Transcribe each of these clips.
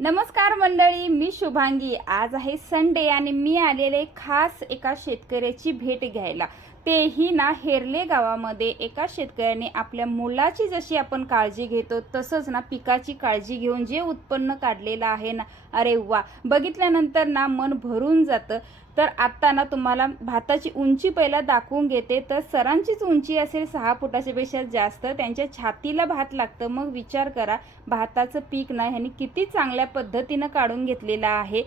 नमस्कार मंडळी मी शुभांगी. आज आहे संडे आणि मी आलेले खास एका शेतकऱ्याची भेट घ्यायला. तेही ना हेरले गावामध्ये. एका शेतकऱ्याने आपल्या मुलाची जशी आपण काळजी घेतो तसंच ना पिकाची काळजी घेऊन जे उत्पन्न काढलेलं आहे ना अरे वा! बघितल्यानंतर ना मन भरून जातं. तर आत्ता ना तुम्हाला भाताची उंची पहिला दाखवून घेते. तर सरांचीच उंची असेल सहा फुटाच्या पेक्षा जास्त त्यांच्या छातीला भात लागतं. मग विचार करा भाताचं पीक ना ह्यांनी किती चांगल्या पद्धतीनं काढून घेतलेलं आहे.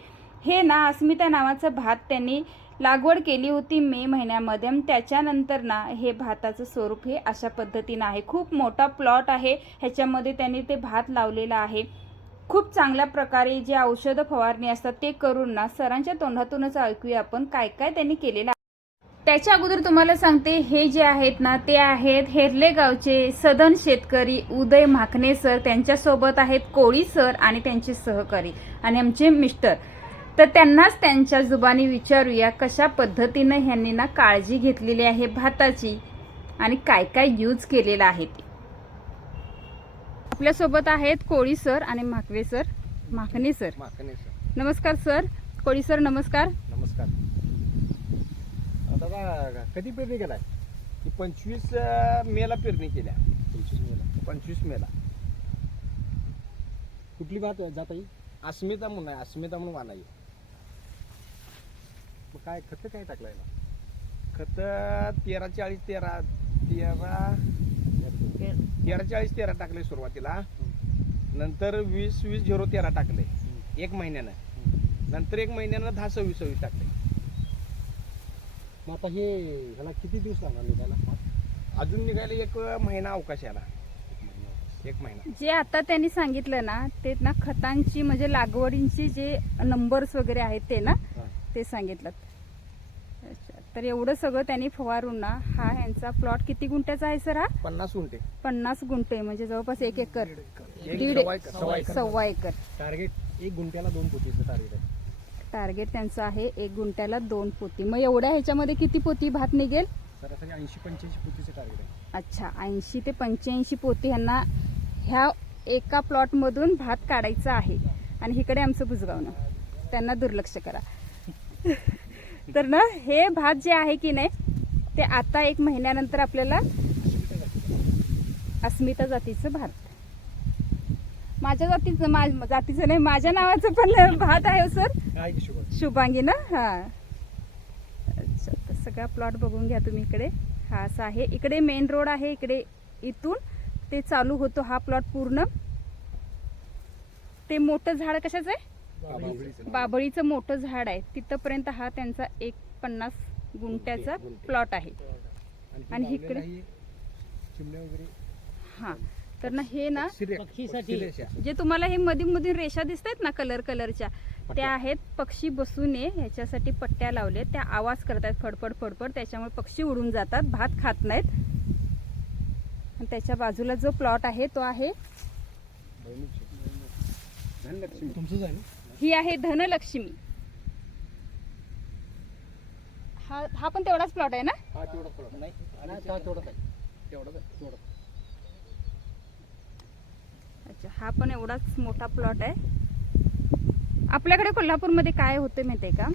हे ना अस्मिता नावाचं भात त्यांनी लागवड केली होती मे महिन्यामध्ये. त्याच्यानंतर ना हे भाताचं स्वरूप हे अशा पद्धतीनं आहे. खूप मोठा प्लॉट आहे. ह्याच्यामध्ये त्यांनी ते भात लावलेला आहे. खूप चांगल्या प्रकारे जे औषधं फवारणी असतात ते करून ना सरांच्या तोंडातूनच ऐकूया आपण काय काय त्यांनी केलेलं आहे. त्याच्या अगोदर तुम्हाला सांगते हे जे आहेत ना ते आहेत हेरले गावचे सदन शेतकरी उदय माखणे सर. त्यांच्यासोबत आहेत कोळी सर आणि त्यांचे सहकारी आणि आमचे मिस्टर. तर त्यांनाच त्यांच्या जुबानी विचारूया कशा पद्धतीनं ह्यांनी ना काळजी घेतलेली आहे भाताची आणि काय काय यूज केलेलं आहे ते. आपल्यासोबत आहेत कोळी सर आणि Makwe sir. Makhane sir. Makane sir. नमस्कार सर. कोळी सर नमस्कार. नमस्कार. दादा कधी पेरणी केलाय? की पंचवीस मेला पेरणी केल्या. पंचवीस मेला. पंचवीस मेला. कुठली बात जात आहे? अस्मिता म्हणून आहे अस्मिता म्हणून वाणाई मग काय खत काय टाकलाय? ना खत तेरा चाळीस तेरा तेरा तेरा चाळीस तेरा टाकले सुरुवातीला. नंतर वीस वीस झिरो तेरा टाकले एक महिन्यानं. नंतर एक महिन्यानं दहा सव्वीस सव्वीस टाकले मग आता हे ह्याला किती दिवस लागणार निघायला? अजून निघायला एक महिना अवकाश याला. एक महिना. जे आता त्यांनी सांगितलं ना ते ना खतांची म्हणजे लागवडींची जे नंबर्स वगैरे आहेत ते ना. ते सांगितलं. अच्छा. तर एवढं सगळं त्यांनी फवारून ना हा ह्यांचा प्लॉट किती गुंठ्याचा आहे सर हा? पन्नास उंटे पन्नास गुंठे म्हणजे जवळपास एक एकर. एक दीड सव्वा एकर, टार्गेट एक गुंठ्याला दोन पोतीचं टार्गेट आहे. टार्गेट त्यांचं आहे एक गुंठ्याला दोन पोती. मग एवढ्या ह्याच्यामध्ये किती पोती भात निघेल? सरासरी ऐंशी पंच्याऐंशी पोतीचं टार्गेट आहे. अच्छा ऐंशी ते पंच्याऐंशी पोती ह्यांना ह्या एका प्लॉटमधून भात काढायचा आहे. आणि इकडे आमचं बुजगावणं त्यांना दुर्लक्ष करा. तर ना हे भात जे आहे की नाही ते आता एक महिन्यानंतर आपल्याला अस्मिता जातीचं भात. माझ्या जातीचं मा जातीचं नाही माझ्या नावाचं पण भात आहे सर शुभांगी? ना? हा. अच्छा तर सगळा प्लॉट बघून घ्या तुम्ही इकडे. हा असा आहे. इकडे मेन रोड आहे इकडे इथून ते चालू होतो हा प्लॉट पूर्ण. ते मोठं झाड कशाचं आहे? बाभळीचं. मोठं झाड आहे. तिथपर्यंत हा त्यांचा एक पन्नास गुंट्याचा. प्लॉट आहे. आणि आणि इकडे? चिमण्या वगैरे? हा. तर ना हे ना. जे तुम्हाला हे मधील मधील रेषा दिसत आहेत ना कलर कलरच्या त्या आहेत पक्षी बसू नये ह्याच्यासाठी पट्ट्या लावले त्या आवाज करतात फडफड फडफड. त्याच्यामुळे पक्षी उडून जातात भात खात नाहीत. आणि त्याच्या बाजूला जो प्लॉट आहे तो आहे ना? ही आहे धनलक्ष्मी. हा हा पण तेवढाच प्लॉट आहे ना? हा नाही तेवढाच आहे. तेवढंच आहे. अच्छा हा पण एवढाच मोठा प्लॉट आहे. आपल्याकडे कोल्हापूरमध्ये काय होतं माहिती आहे का?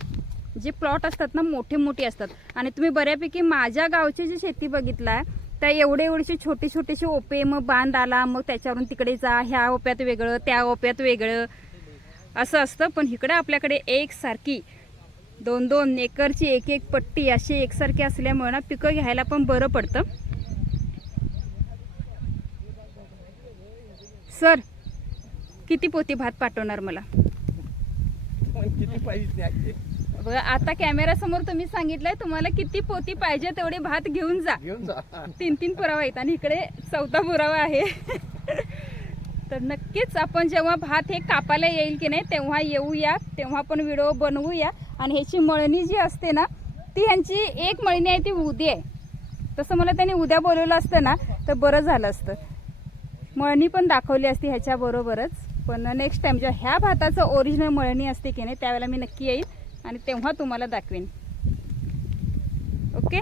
जे प्लॉट असतात ना मोठे मोठे असतात. आणि तुम्ही बऱ्यापैकी माझ्या गावची जी शेती बघितलाय त्या एवढे एवढेसे छोटे छोटेसे ओपे मग बांध आला मग त्याच्यावरून तिकडे जा ह्या ओप्यात वेगळं त्या ओप्यात वेगळं. असं असतं पण इकडे आपल्याकडे एकसारखी दोन दोन एकरची एक एक पट्टी अशी एकसारखी असल्यामुळे ना पिकं घ्यायला पण बरं पडतं. सर किती पोती भात पाठवणार मला? बघा आता कॅमेरा समोर तुम्ही सांगितलंय तुम्हाला किती पोती पाहिजे तेवढे भात घेऊन जा. घेऊन जा. तीन तीन पुरावा आहेत आणि इकडे चौथा पुरावा आहे. तर नक्कीच आपण जेव्हा भात हे कापायला येईल की नाही तेव्हा येऊया तेव्हा पण व्हिडिओ बनवूया. आणि ह्याची मळणी जी असते ना ती ह्यांची एक मळणी आहे ती उद्या आहे. तसं मला त्यांनी उद्या बोलवलं असतं ना तर बरं झालं असतं. मळणी पण दाखवली असती ह्याच्याबरोबरच. पण नेक्स्ट टाईम जेव्हा ह्या भाताचं ओरिजिनल मळणी असते की नाही त्यावेळेला मी नक्की येईल आणि तेव्हा तुम्हाला दाखवेन. ओके